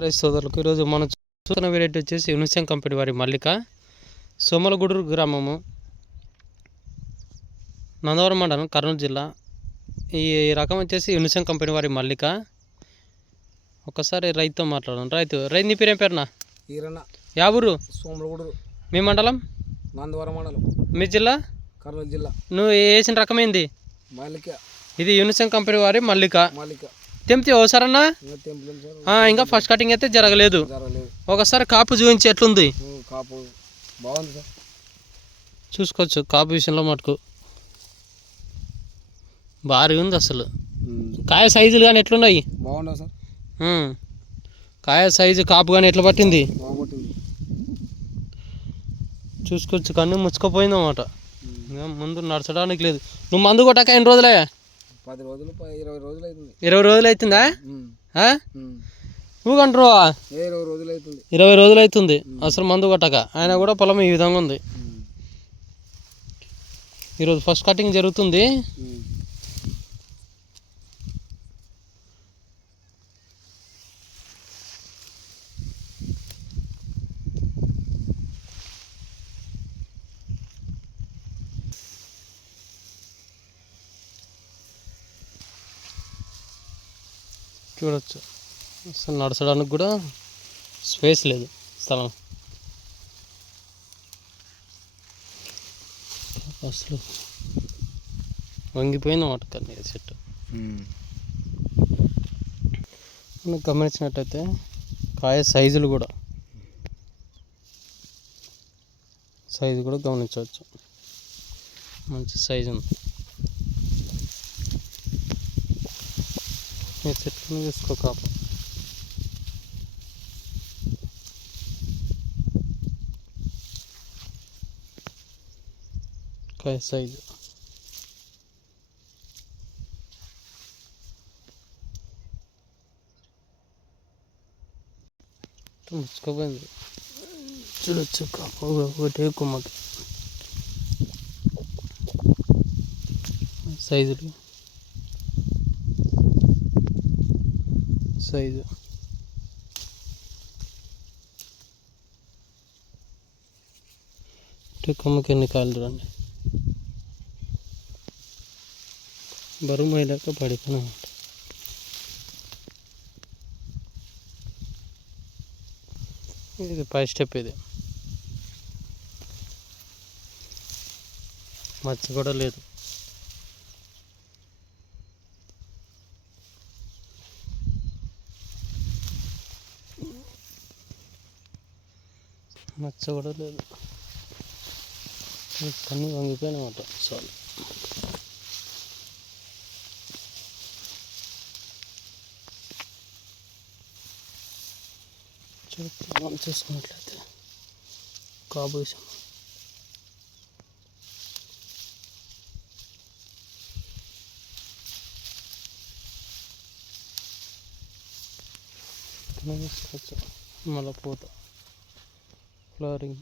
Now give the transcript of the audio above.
Rice సోదరులకు ఈరోజు మనం చూస్తున్న వెరైటీ వచ్చేసి యునిసెం కంపెనీ వారి మల్లిక సోమలగూడూరు గ్రామము నందవరం మండలం కర్నూలు జిల్లా. ఈ రకం వచ్చేసి యునిసెం కంపెనీ వారి మల్లిక. ఒకసారి రైతుతో మాట్లాడడం రైతు రైతు నీ పేరేం పేరునా? ఈరన్న. యా ఊరు? సోమలగూడు మీ మండలం? నందవరం మండలం. మీ జిల్లా? కర్నూలు జిల్లా. నువ్వు వేసిన రకమైంది మాలిక ఇది యునిసెం కంపెనీ వారి మల్లిక. మాలిక తెంపితే ఓసారన్నా? ఇంకా ఫస్ట్ కటింగ్ అయితే జరగలేదు. ఒకసారి కాపు చూపించి ఎట్లుంది? కాపు బాగుంది సార్. చూసుకోవచ్చు కాపు విషయంలో మటుకు. భారీ ఉంది అసలు. కాయ సైజులు కానీ ఎట్లున్నాయి? సార్. కాయ సైజు కాపు కానీ ఎట్లా పట్టింది? చూసుకోవచ్చు కన్ను ముచ్చుకోపోయింది అన్నమాట ఇంకా ముందు నడచడానికి లేదు. నువ్వు మందు కొట్టాక ఎన్ని రోజులే పది రోజులు ప- ఇరవై రోజులు అవుతుంది ఇరవై రోజులు అవుతుందా. నువ్వు ఇరవై రోజులు అవుతుంది ఇరవై రోజులు అవుతుంది అసలు మందు కొట్టక. ఆయన కూడా పొలం ఈ విధంగా ఉంది. ఈరోజు ఫస్ట్ కటింగ్ జరుగుతుంది. చూడొచ్చు. అసలు నడచడానికి కూడా స్పేస్ లేదు స్థలం. అసలు వంగిపోయింది అన్నమాట కానీ చెట్టు. మనం గమనించినట్టయితే కాయ సైజులు కూడా. సైజు కూడా గమనించవచ్చు. మంచి సైజు ఉంది. ఈ చెట్లను చూసుకో కాపు కాయ సైజు ముచ్చుకోపోయింది చూడొచ్చు కాపు ఒకటే కొమ్మకి సైజులు సైజు. ఒకటే కొమ్మకి ఎన్ని కాయలు రండి బరువు మహిళక పడిపోయినా ఇది పై స్టెప్ ఇది. మచ్చ కూడా లేదు. మచ్చ కూడా లేదు కన్ను వంగిపోయినమాట చాలు చూద్దాం మనం చూసుకున్నట్లయితే కాబోసాం మళ్ళీ పోతా. ஃப்ளவரிங்